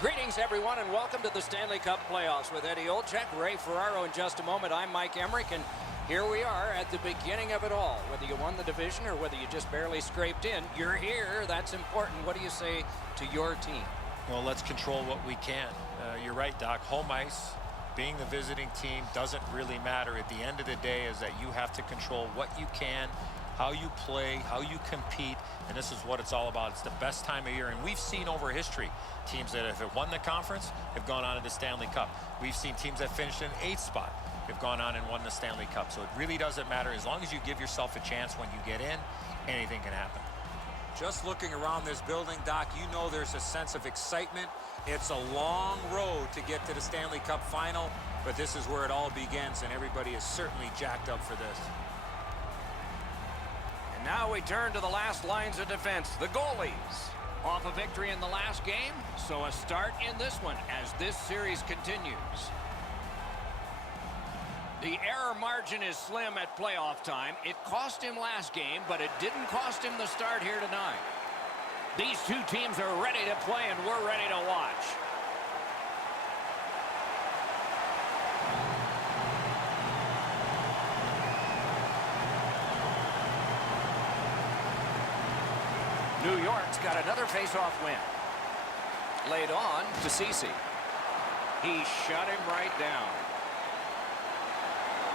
Greetings, everyone, and welcome to the Stanley Cup playoffs with Eddie Olczyk, Ray Ferraro in just a moment. I'm Mike Emmerich, and here we are at the beginning of it all. Whether you won the division or whether you just barely scraped in, you're here. That's important. What do you say to your team? Well, let's control what we can. You're right, Doc. Home ice, being the visiting team, doesn't really matter. At the end of the day is that you have to control what you can, how you play, how you compete, and this is what it's all about. It's the best time of year, and we've seen over history teams that have won the conference have gone on to the Stanley Cup. We've seen teams that finished in 8th spot have gone on and won the Stanley Cup. So it really doesn't matter. As long as you give yourself a chance when you get in, anything can happen. Just looking around this building, Doc, you know there's a sense of excitement. It's a long road to get to the Stanley Cup final, but this is where it all begins, and everybody is certainly jacked up for this. And now we turn to the last lines of defense, the goalies. Off a victory in the last game, so a start in this one as this series continues. The error margin is slim at playoff time. It cost him last game, but it didn't cost him the start here tonight. These two teams are ready to play, and we're ready to watch. New York's got another face-off win. Laid on to Ceci. He shut him right down.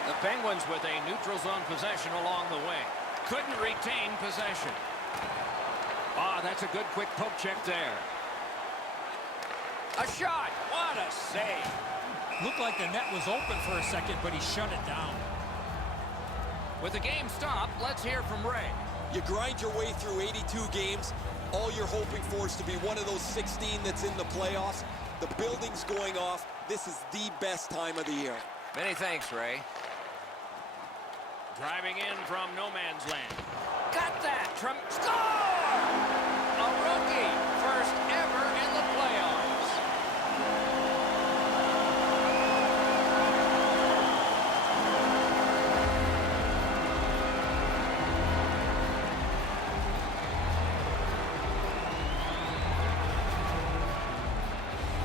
The Penguins with a neutral zone possession along the way. Couldn't retain possession. That's a good quick poke check there. A shot. What a save. Looked like the net was open for a second, but he shut it down. With the game stopped, let's hear from Ray. You grind your way through 82 games. All you're hoping for is to be one of those 16 that's in the playoffs. The building's going off. This is the best time of the year. Many thanks, Ray. Driving in from no man's land. Got that. Score! A rookie. First ever in the playoffs.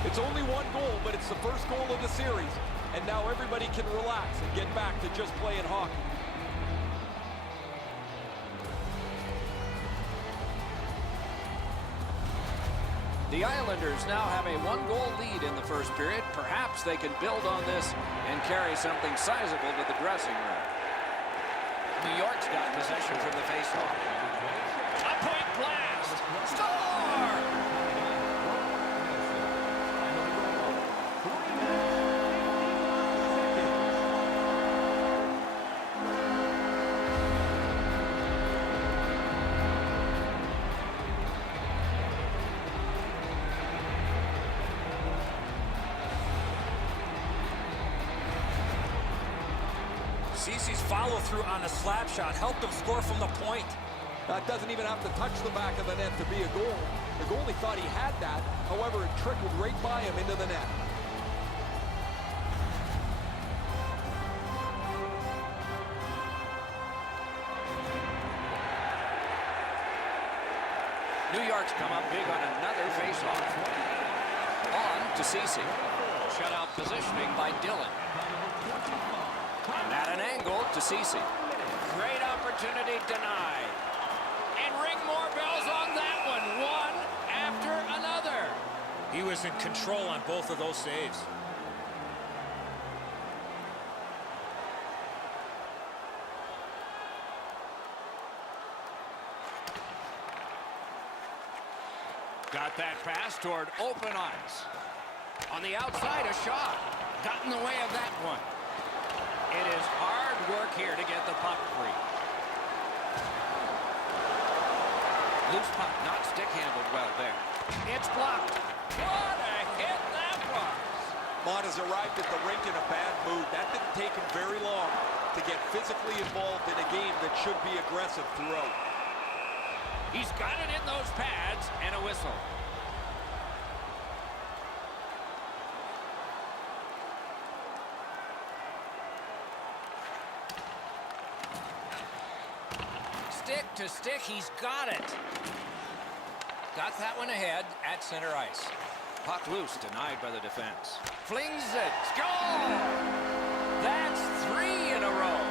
It's only one goal, but it's the first goal of the series. And now everybody can relax and get back to just playing hockey. The Islanders now have a one-goal lead in the first period. Perhaps they can build on this and carry something sizable to the dressing room. New York's got possession from the faceoff. A point blast! Score! Ceci's follow-through on a slap shot helped him score from the point. That doesn't even have to touch the back of the net to be a goal. The goalie thought he had that. However, it trickled right by him into the net. New York's come up big on another faceoff. On to Ceci. Shutout positioning by Dillon. And at an angle to Ceci. Great opportunity denied. And ring more bells on that one. One after another. He was in control on both of those saves. Got that pass toward open ice. On the outside, a shot. Got in the way of that one. It is hard work here to get the puck free. Loose puck, not stick-handled well there. It's blocked. What a hit that was. Motta's arrived at the rink in a bad mood. That didn't take him very long to get physically involved in a game that should be aggressive throughout. He's got it in those pads and a whistle. Stick to stick, he's got it. Got that one ahead at center ice. Puck loose, denied by the defense. Flings it. Goal! That's 3 in a row.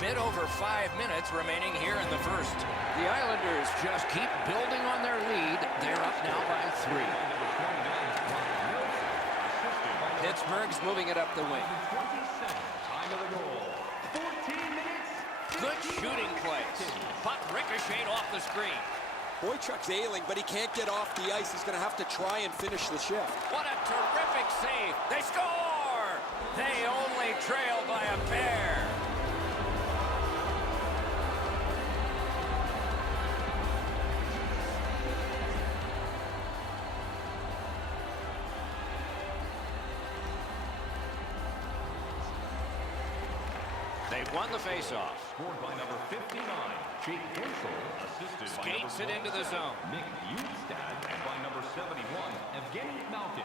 Bit over 5 minutes remaining here in the first. The Islanders just keep building on their lead. They're up now by 3. Pittsburgh's moving it up the wing. Good shooting place. Puck ricocheted off the screen. Boychuk's ailing, but he can't get off the ice. He's going to have to try and finish the shift. What a terrific save. They score! They only trail by a pair. They've won the faceoff. Scored by number 59, Jake Gensel, assisted Skates by it into the zone. Nick Bjugstad, and by number 71, Evgeny Malkin.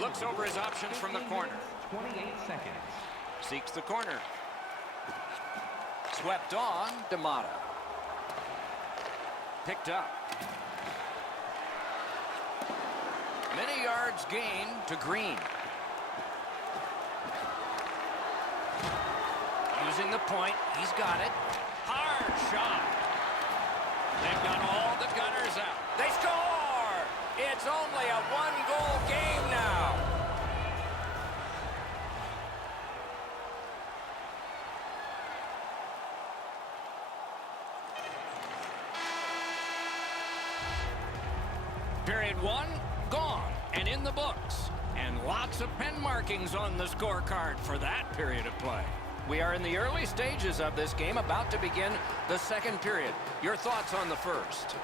Looks over his options from the corner. 28 seconds. Seeks the corner. Swept on, D'Amato. Picked up. Many yards gained to Green. Using the point, he's got it. Hard shot. They've got all the gunners out. They score! It's only a one-goal game now. Period 1, gone and in the books. And lots of pen markings on the scorecard for that period of play. We are in the early stages of this game, about to begin the second period. Your thoughts on the first?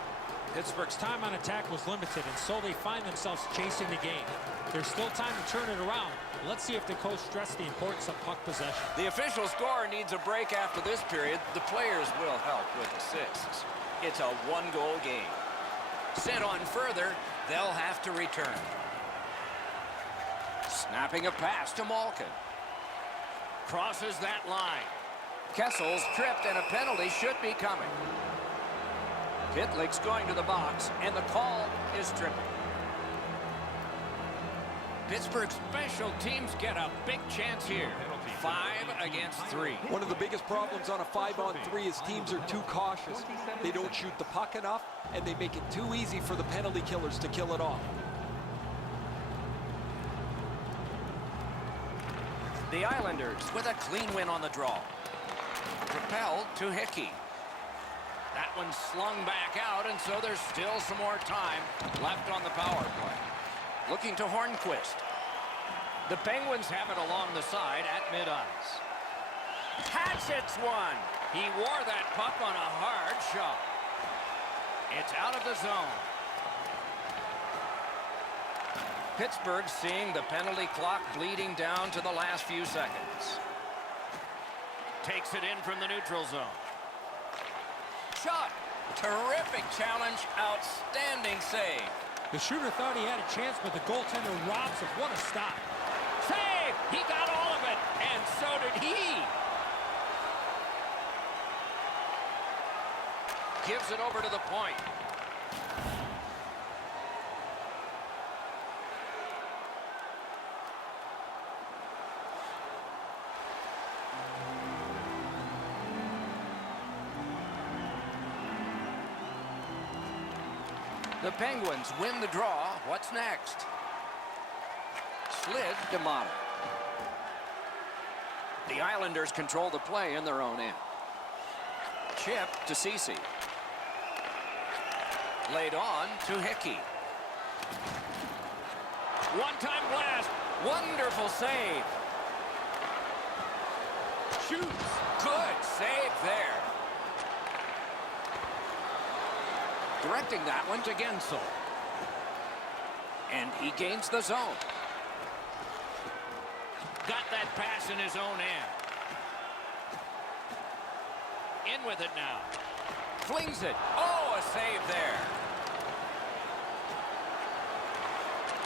Pittsburgh's time on attack was limited, and so they find themselves chasing the game. There's still time to turn it around. Let's see if the coach stressed the importance of puck possession. The official scorer needs a break after this period. The players will help with assists. It's a one-goal game. Sent on further, they'll have to return. Snapping a pass to Malkin. Crosses that line. Kessel's tripped and a penalty should be coming. Pitlick's going to the box and the call is tripping. Pittsburgh special teams get a big chance here. 5 against 3. One of the biggest problems on a 5-on-3 is teams are too cautious. They don't shoot the puck enough, and they make it too easy for the penalty killers to kill it off. The Islanders with a clean win on the draw. Propelled to Hickey. That one slung back out, and so there's still some more time left on the power play. Looking to Hornquist. The Penguins have it along the side at mid-ice. Hatchets one. He wore that puck on a hard shot. It's out of the zone. Pittsburgh seeing the penalty clock bleeding down to the last few seconds. Takes it in from the neutral zone. Shot. Terrific challenge. Outstanding save. The shooter thought he had a chance, but the goaltender robs him. What a stop. Save! He got all of it, and so did he. Gives it over to the point. The Penguins win the draw. What's next? Slid D'Amato. The Islanders control the play in their own end. Chip to Ceci. Laid on to Hickey. One-time blast. Wonderful save. Shoots. Good save there. Directing that one to Gensel. And he gains the zone. Got that pass in his own end. In with it now. flings it. Oh, a save there.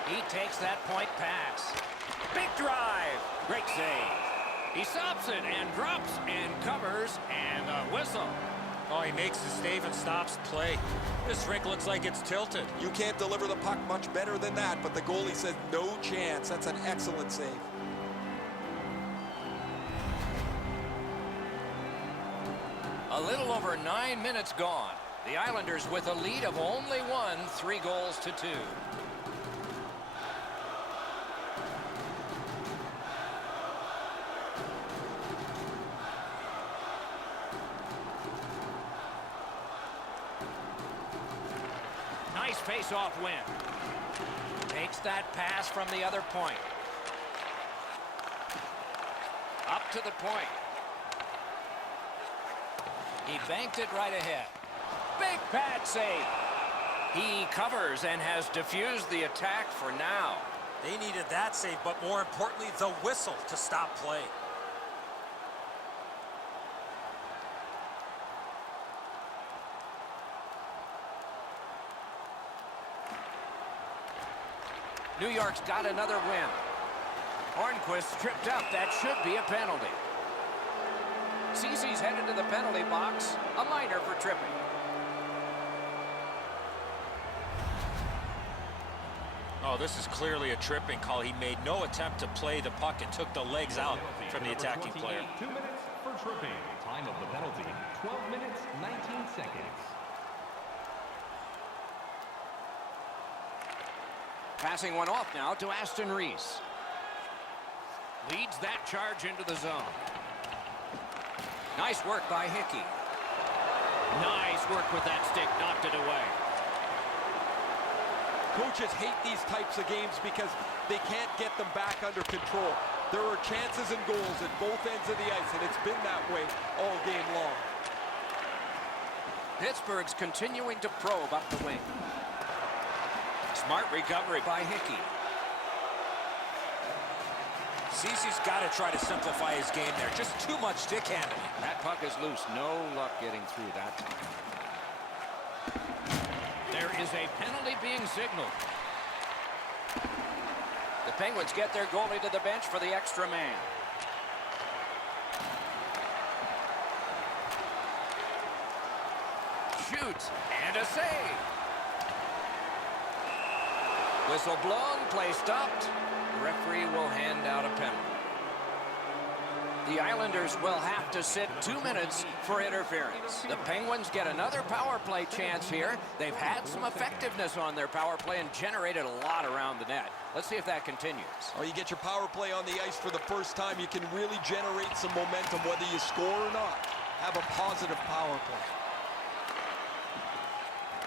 He takes that point pass. Big drive. Great save. He stops it and drops and covers and a whistle. Oh, he makes the save and stops play. This rink looks like it's tilted. You can't deliver the puck much better than that, but the goalie says no chance. That's an excellent save. A little over 9 minutes gone. The Islanders with a lead of only one, 3-2. Nice face-off win. Takes that pass from the other point. Up to the point. He banked it right ahead. Big pad save. He covers and has diffused the attack for now. They needed that save, but more importantly, the whistle to stop play. New York's got another win. Hornquist tripped up. That should be a penalty. Cece's headed to the penalty box. A minor for tripping. Oh, this is clearly a tripping call. He made no attempt to play the puck and took the legs out from the attacking player. 2 minutes for tripping. Time of the penalty, 12 minutes, 19 seconds. Passing one off now to Aston Reese. Leads that charge into the zone. Nice work by Hickey. Nice work with that stick. Knocked it away. Coaches hate these types of games because they can't get them back under control. There are chances and goals at both ends of the ice, and it's been that way all game long. Pittsburgh's continuing to probe up the wing. Smart recovery by Hickey. Cece's got to try to simplify his game there. Just too much stick handling. That puck is loose. No luck getting through that time. There is a penalty being signaled. The Penguins get their goalie to the bench for the extra man. Shoots and a save. Whistle blown, play stopped. The referee will hand out a penalty. The Islanders will have to sit 2 minutes for interference. The Penguins get another power play chance here. They've had some effectiveness on their power play and generated a lot around the net. Let's see if that continues. Oh, you get your power play on the ice for the first time, you can really generate some momentum, whether you score or not. Have a positive power play.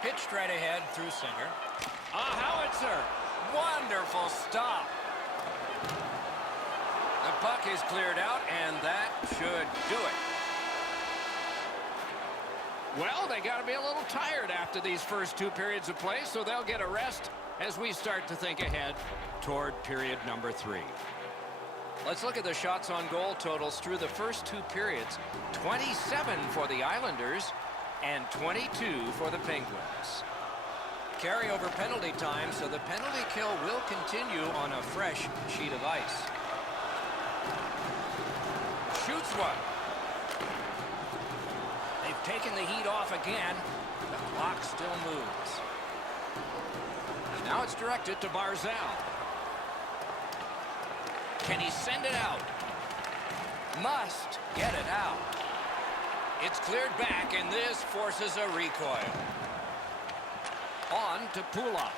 Pitched right ahead through Singer. A howitzer. Wonderful stop. The puck is cleared out, and that should do it. Well, they got to be a little tired after these first 2 periods of play, so they'll get a rest as we start to think ahead toward period number 3. Let's look at the shots on goal totals through the first 2 periods. 27 for the Islanders and 22 for the Penguins. Carryover penalty time, so the penalty kill will continue on a fresh sheet of ice. Shoots one. They've taken the heat off again. The clock still moves. Now it's directed to Barzal. Can he send it out? Must get it out. It's cleared back, and this forces a recoil. On to Pulak.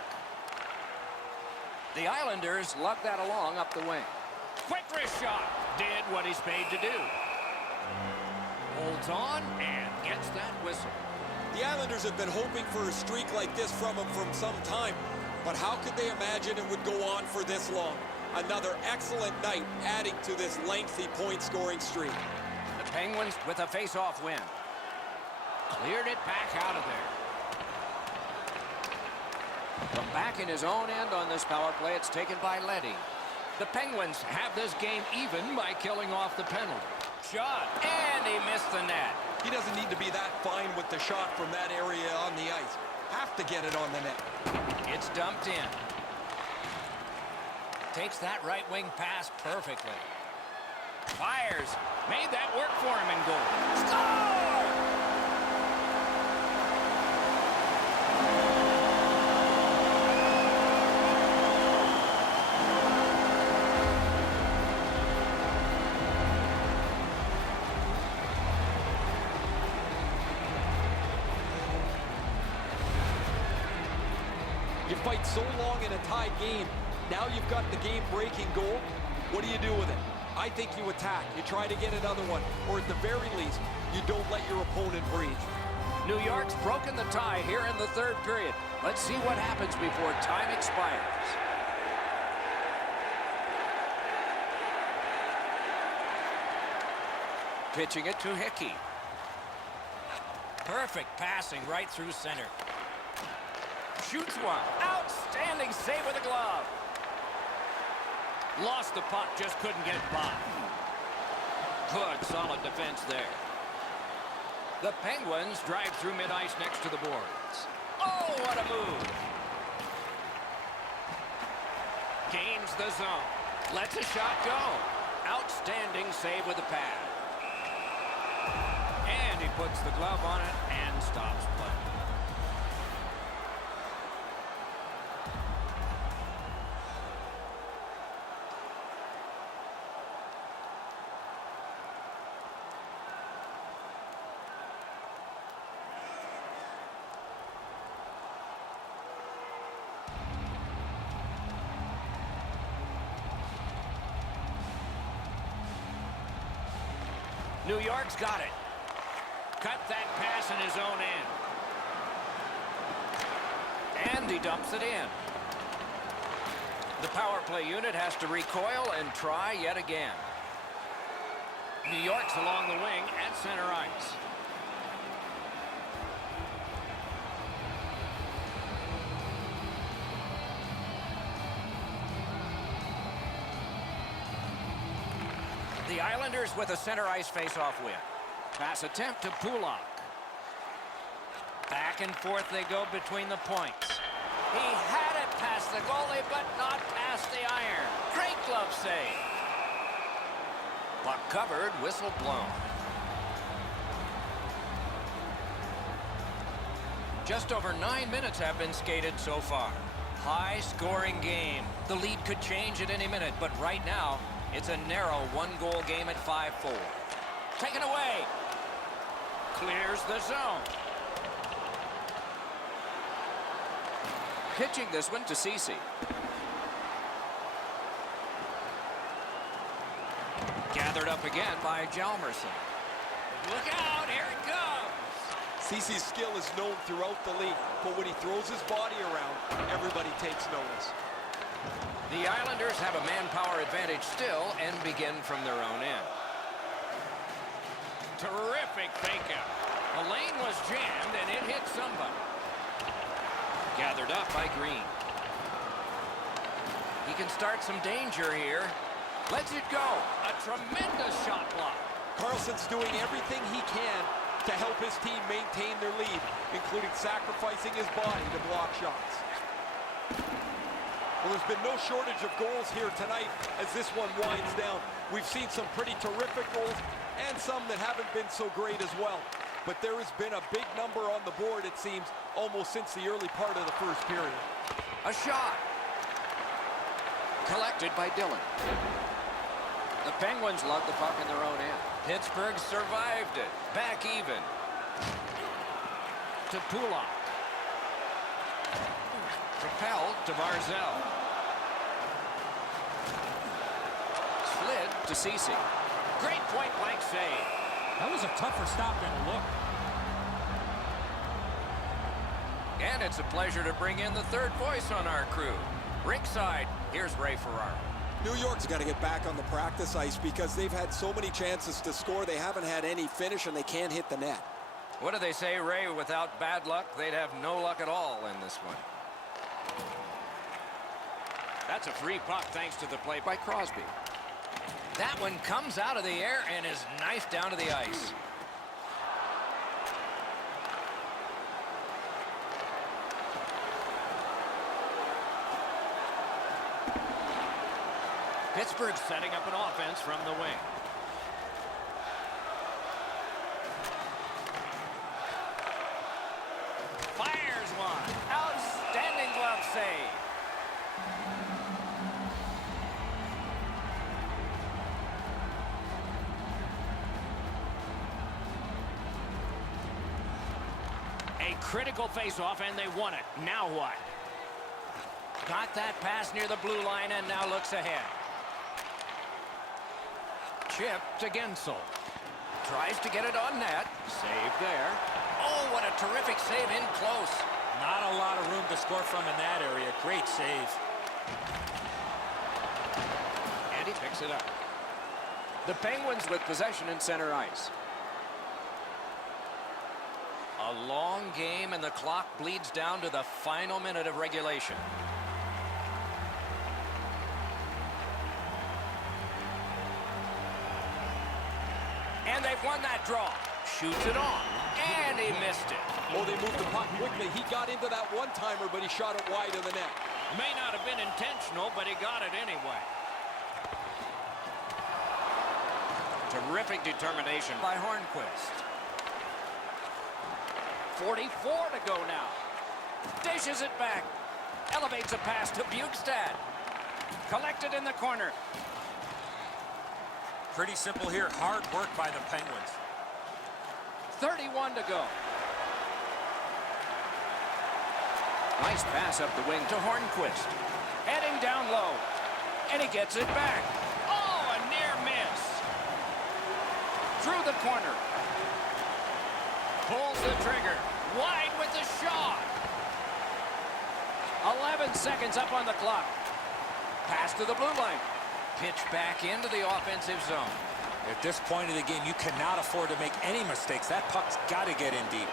The Islanders lug that along up the wing. Quick wrist shot. Did what he's paid to do. Holds on and gets that whistle. The Islanders have been hoping for a streak like this from him from some time, but how could they imagine it would go on for this long? Another excellent night adding to this lengthy point-scoring streak. The Penguins with a face-off win. Cleared it back out of there. From back in his own end on this power play, it's taken by Leddy. The Penguins have this game even by killing off the penalty. Shot, and he missed the net. He doesn't need to be that fine with the shot from that area on the ice. Have to get it on the net. It's dumped in. Takes that right wing pass perfectly. Fires. Made that work for him in goal. Score! You fight so long in a tied game. Now you've got the game-breaking goal. What do you do with it? I think you attack. You try to get another one. Or at the very least, you don't let your opponent breathe. New York's broken the tie here in the third period. Let's see what happens before time expires. Pitching it to Hickey. Perfect passing right through center. Shoots one. Outstanding save with a glove. Lost the puck, just couldn't get it by. Good, solid defense there. The Penguins drive through mid-ice next to the boards. Oh, what a move. Gains the zone. Lets a shot go. Outstanding save with the pad. And he puts the glove on it and stops play. New York's got it. Cut that pass in his own end. And he dumps it in. The power play unit has to recoil and try yet again. New York's along the wing at center ice. The Islanders with a center ice face-off win. Pass attempt to Pulak. Back and forth they go between the points. He had it past the goalie, but not past the iron. Great glove save. Puck covered, whistle blown. Just over 9 minutes have been skated so far. High-scoring game. The lead could change at any minute, but right now, it's a narrow one-goal game at 5-4. Taken away. Clears the zone. Pitching this one to Ceci. Gathered up again by Hjalmarsson. Look out, here it comes. Ceci's skill is known throughout the league, but when he throws his body around, everybody takes notice. The Islanders have a manpower advantage still and begin from their own end. Terrific fake out. The lane was jammed and it hit somebody. Gathered up by Green. He can start some danger here. Lets it go. A tremendous shot block. Carlson's doing everything he can to help his team maintain their lead, including sacrificing his body to block shots. Well, there's been no shortage of goals here tonight as this one winds down. We've seen some pretty terrific goals and some that haven't been so great as well. But there has been a big number on the board, it seems, almost since the early part of the first period. A shot. Collected by Dillon. The Penguins love the puck in their own end. Pittsburgh survived it. Back even. To Pulak. Propelled to Barzell. Slid to Ceci. Great point-blank save. That was a tougher stop than it looked. And it's a pleasure to bring in the third voice on our crew. Ringside, here's Ray Ferraro. New York's got to get back on the practice ice because they've had so many chances to score. They haven't had any finish, and they can't hit the net. What do they say, Ray? Without bad luck, they'd have no luck at all in this one. That's a free puck thanks to the play by Crosby. That one comes out of the air and is knifed down to the ice. Pittsburgh setting up an offense from the wing. Fires one. Outstanding glove save. A critical face-off, and they won it. Now what? Got that pass near the blue line and now looks ahead. Chip to Gensel. Tries to get it on net. Save there. Oh, what a terrific save in close. Not a lot of room to score from in that area. Great save. And he picks it up. The Penguins with possession in center ice. A long game, and the clock bleeds down to the final minute of regulation. And they've won that draw. Shoots it on, and he missed it. Oh, they moved the puck quickly. He got into that one-timer, but he shot it wide of the net. May not have been intentional, but he got it anyway. Terrific determination by Hornquist. 44 to go now. Dishes it back. Elevates a pass to Bukestad. Collected in the corner. Pretty simple here. Hard work by the Penguins. 31 to go. Nice pass up the wing to Hornquist. Heading down low. And he gets it back. Oh, a near miss. Through the corner. Pulls the trigger. Wide with the shot. 11 seconds up on the clock. Pass to the blue line. Pitch back into the offensive zone. At this point of the game, you cannot afford to make any mistakes. That puck's got to get in deep.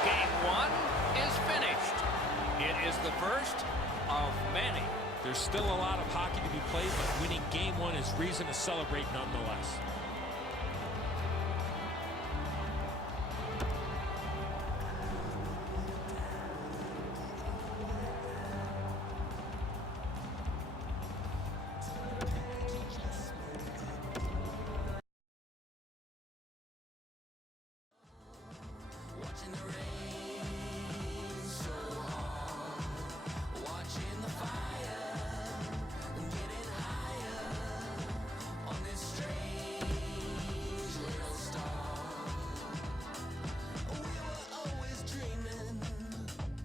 Game one is finished. It is the first of many. There's still a lot of hockey to be played, but winning game one is reason to celebrate nonetheless.